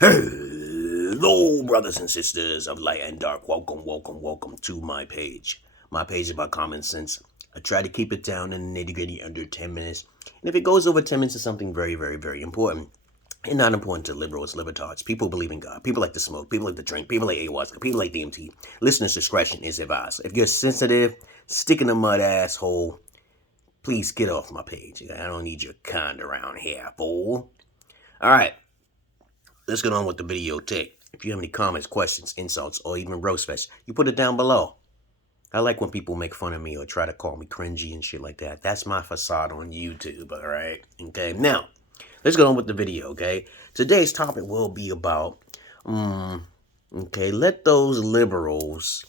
Hello, brothers and sisters of light and dark. Welcome to my page. My page is about common sense. I try to keep it down in the nitty gritty under 10 minutes. And if it goes over 10 minutes, it's something very important. And not important to liberals, libertards. People believe in God. People like to smoke. People like to drink. People like ayahuasca. People like DMT. Listener's discretion is advised. If you're sensitive, stick in the mud asshole, please get off my page. I don't need your kind around here, fool. Alright. Let's get on with the video take. If you have any comments, questions, insults, or even roast fest, you put it down below. I like when people make fun of me or try to call me cringy and shit like that. That's my facade on YouTube, alright? Okay, now, let's get on with the video, okay? Today's topic will be about, let those liberals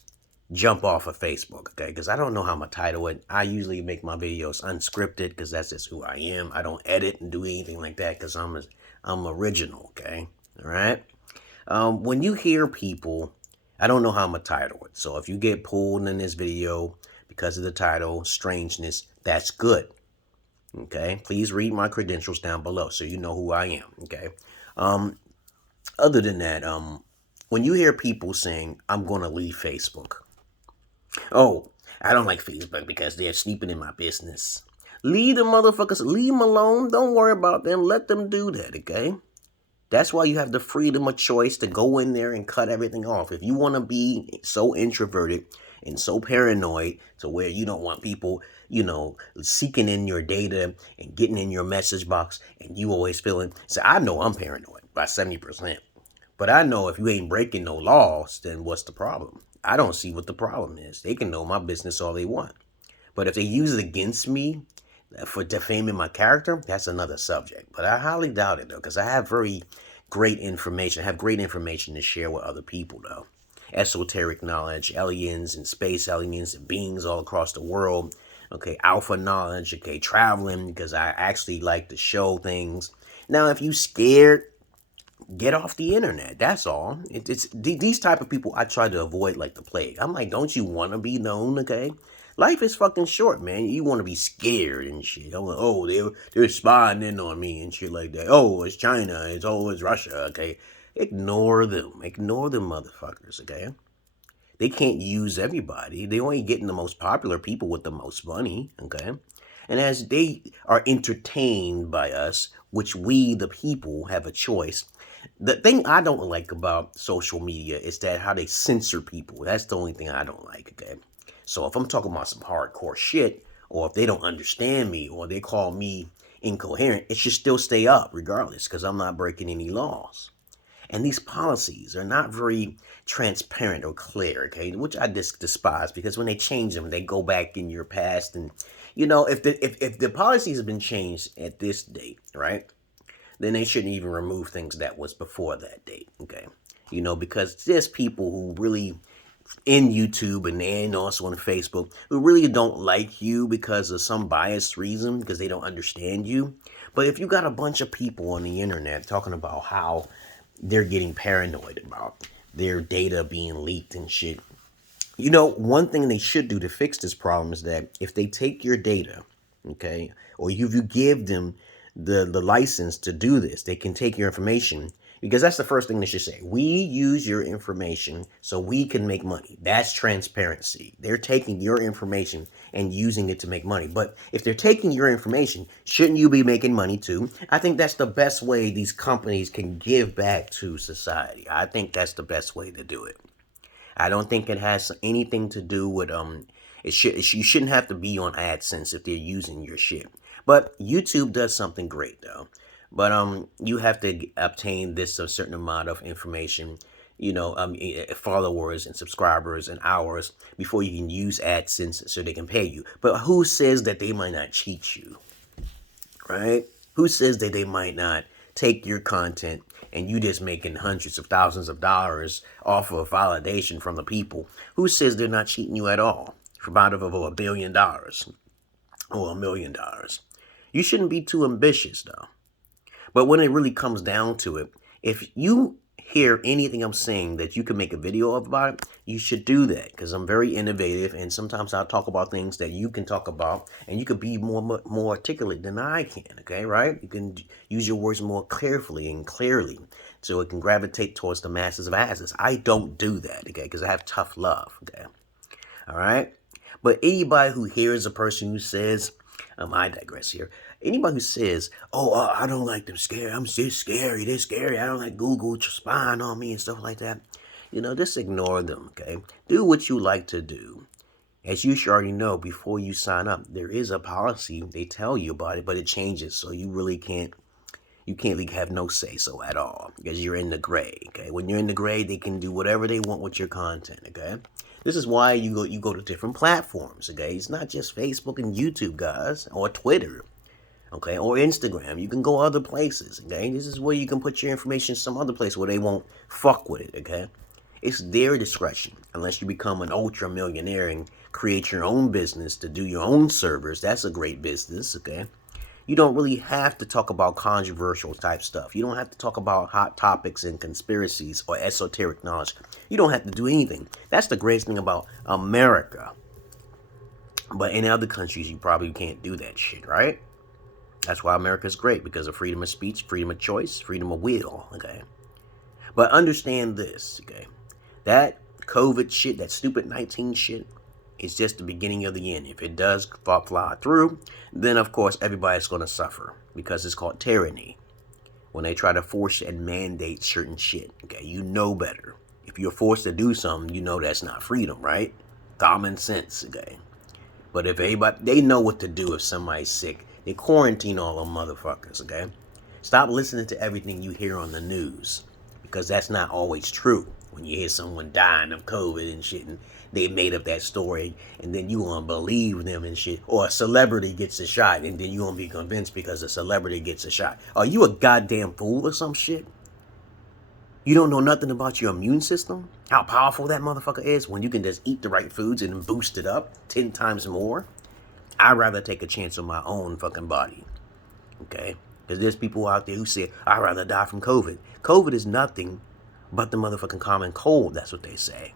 jump off of Facebook, okay? Because I don't know how I'm going to title it. I usually make my videos unscripted because that's just who I am. I don't edit and do anything like that because I'm original, okay? All right. When you hear people, I don't know how I'm gonna title it. So if you get pulled in this video because of the title, strangeness, that's good. Okay. Please read my credentials down below so you know who I am. Okay. Other than that, when you hear people saying, I'm gonna leave Facebook. Oh, I don't like Facebook because they're sneaking in my business. Leave the motherfuckers, leave them alone. Don't worry about them. Let them do that, okay? That's why you have the freedom of choice to go in there and cut everything off. If you want to be so introverted and so paranoid to where you don't want people, seeking in your data and getting in your message box and you always feeling, so I know I'm paranoid by 70%. But I know if you ain't breaking no laws, then what's the problem? I don't see what the problem is. They can know my business all they want. But if they use it against me for defaming my character, that's another subject. But I highly doubt it, though, because I have very great information. I have great information to share with other people, though. Esoteric knowledge, aliens and space aliens and beings all across the world. Okay, alpha knowledge, okay, traveling, because I actually like to show things. Now, if you scared, get off the internet. That's all. It's these type of people I try to avoid like the plague. I'm like, don't you want to be known, okay? Life is fucking short, man. You want to be scared and shit. I'm like, oh, they're spying in on me and shit like that. Oh, it's China. It's Russia, okay? Ignore them. Ignore them motherfuckers, okay? They can't use everybody. They only getting the most popular people with the most money, okay? And as they are entertained by us, which we, the people, have a choice. The thing I don't like about social media is that how they censor people. That's the only thing I don't like, okay? So if I'm talking about some hardcore shit, or if they don't understand me, or they call me incoherent, it should still stay up regardless, because I'm not breaking any laws. And these policies are not very transparent or clear, okay? Which I despise, because when they change them, they go back in your past. And, if the policies have been changed at this date, right, then they shouldn't even remove things that was before that date, okay? Because there's people who really in YouTube and also on Facebook who really don't like you because of some biased reason, because they don't understand you. But if you got a bunch of people on the internet talking about how they're getting paranoid about their data being leaked and shit, one thing they should do to fix this problem is that if they take your data, okay, or if you give them the license to do this, they can take your information, because that's the first thing they should say. We use your information so we can make money. That's transparency. They're taking your information and using it to make money. But if they're taking your information, shouldn't you be making money too? I think that's the best way these companies can give back to society. I think that's the best way to do it. I don't think it has anything to do with you shouldn't have to be on AdSense if they're using your shit. But YouTube does something great though. But you have to obtain a certain amount of information, followers and subscribers and hours before you can use AdSense so they can pay you. But who says that they might not cheat you, right? Who says that they might not take your content and you just making hundreds of thousands of dollars off of validation from the people? Who says they're not cheating you at all for about over $1 billion or $1 million? You shouldn't be too ambitious though. But when it really comes down to it, if you hear anything I'm saying that you can make a video of about it, you should do that, because I'm very innovative, and sometimes I'll talk about things that you can talk about, and you could be more articulate than I can, okay, right? You can use your words more carefully and clearly so it can gravitate towards the masses of asses. I don't do that, okay, because I have tough love, okay? All right? But anybody who hears a person who says, I digress here. Anybody who says, oh, I don't like them scary, I'm just scary, they're scary, I don't like Google spying on me and stuff like that, you know, just ignore them, okay? Do what you like to do. As you should already know, before you sign up, there is a policy. They tell you about it, but it changes. So you really can't really have no say-so at all because you're in the gray, okay? When you're in the gray, they can do whatever they want with your content, okay? This is why you go to different platforms, okay? It's not just Facebook and YouTube, guys, or Twitter, okay, or Instagram. You can go other places, okay? This is where you can put your information some other place where they won't fuck with it, okay? It's their discretion, unless you become an ultra millionaire and create your own business to do your own servers. That's a great business, okay? You don't really have to talk about controversial type stuff. You don't have to talk about hot topics and conspiracies or esoteric knowledge. You don't have to do anything. That's the greatest thing about America. But in other countries, you probably can't do that shit, right? That's why America's great, because of freedom of speech, freedom of choice, freedom of will, okay? But understand this, okay? That COVID shit, that stupid 19 shit, is just the beginning of the end. If it does fly through, then of course everybody's going to suffer, because it's called tyranny. When they try to force and mandate certain shit, okay, you know better. If you're forced to do something, you know that's not freedom, right? Common sense, okay? But if everybody, they know what to do if somebody's sick. They quarantine all them motherfuckers, okay? Stop listening to everything you hear on the news, because that's not always true. When you hear someone dying of COVID and shit, and they made up that story, and then you gonna believe them and shit. Or a celebrity gets a shot, and then you gonna be convinced because a celebrity gets a shot. Are you a goddamn fool or some shit? You don't know nothing about your immune system? How powerful that motherfucker is when you can just eat the right foods and boost it up 10 times more? I'd rather take a chance on my own fucking body, okay? Because there's people out there who say, I'd rather die from COVID. COVID is nothing but the motherfucking common cold, that's what they say.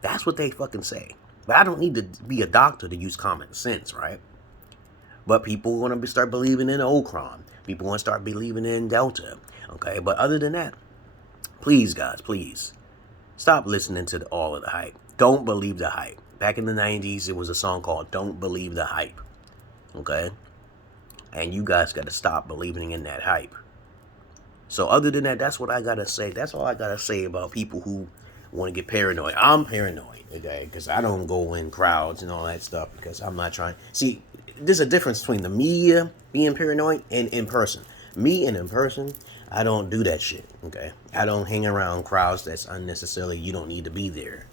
That's what they fucking say. But I don't need to be a doctor to use common sense, right? But people want to start believing in Omicron. People want to start believing in Delta, okay? But other than that, please, guys, please, stop listening to all of the hype. Don't believe the hype. Back in the 90s, it was a song called Don't Believe the Hype, okay? And you guys got to stop believing in that hype. So other than that, that's what I got to say. That's all I got to say about people who want to get paranoid. I'm paranoid, okay? Because I don't go in crowds and all that stuff because I'm not trying. See, there's a difference between the media being paranoid and in person. Me and in person, I don't do that shit, okay? I don't hang around crowds that's unnecessarily, you don't need to be there.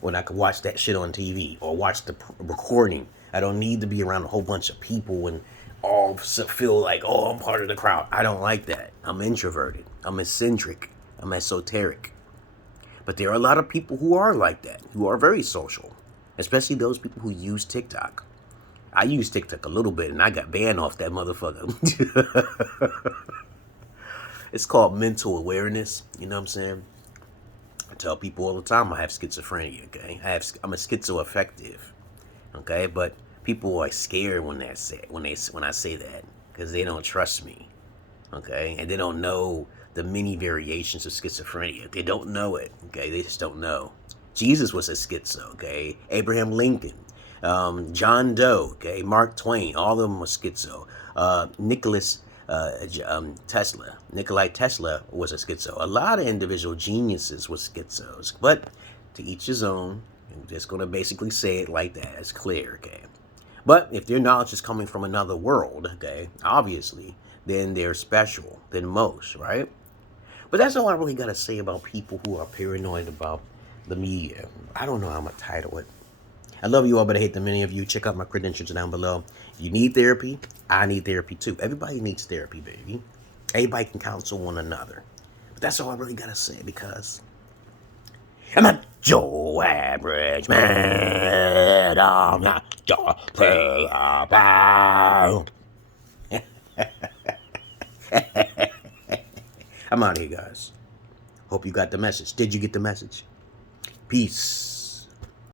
When I could watch that shit on TV or watch the recording. I don't need to be around a whole bunch of people and all feel like, oh, I'm part of the crowd. I don't like that. I'm introverted. I'm eccentric. I'm esoteric. But there are a lot of people who are like that, who are very social, especially those people who use TikTok. I use TikTok a little bit and I got banned off that motherfucker. It's called mental awareness. You know what I'm saying? I tell people all the time I have schizophrenia, okay? I'm a schizoaffective, okay? But people are scared when I say that because they don't trust me, okay? And they don't know the many variations of schizophrenia. They don't know it, okay? They just don't know. Jesus was a schizo, okay? Abraham Lincoln, John Doe, okay? Mark Twain, all of them were schizo. Nikolai Tesla was a schizo. A lot of individual geniuses were schizos, but to each his own. I'm just going to basically say it like that. It's clear, okay? But if their knowledge is coming from another world, okay, obviously, then they're special than most, right? But that's all I really got to say about people who are paranoid about the media. I don't know how I'm going to title it. I love you all, but I hate the many of you. Check out my credentials down below. If you need therapy, I need therapy too. Everybody needs therapy, baby. Everybody can counsel one another. But that's all I really got to say because I'm not your average man. I'm not your player. I'm out of here, guys. Hope you got the message. Did you get the message? Peace.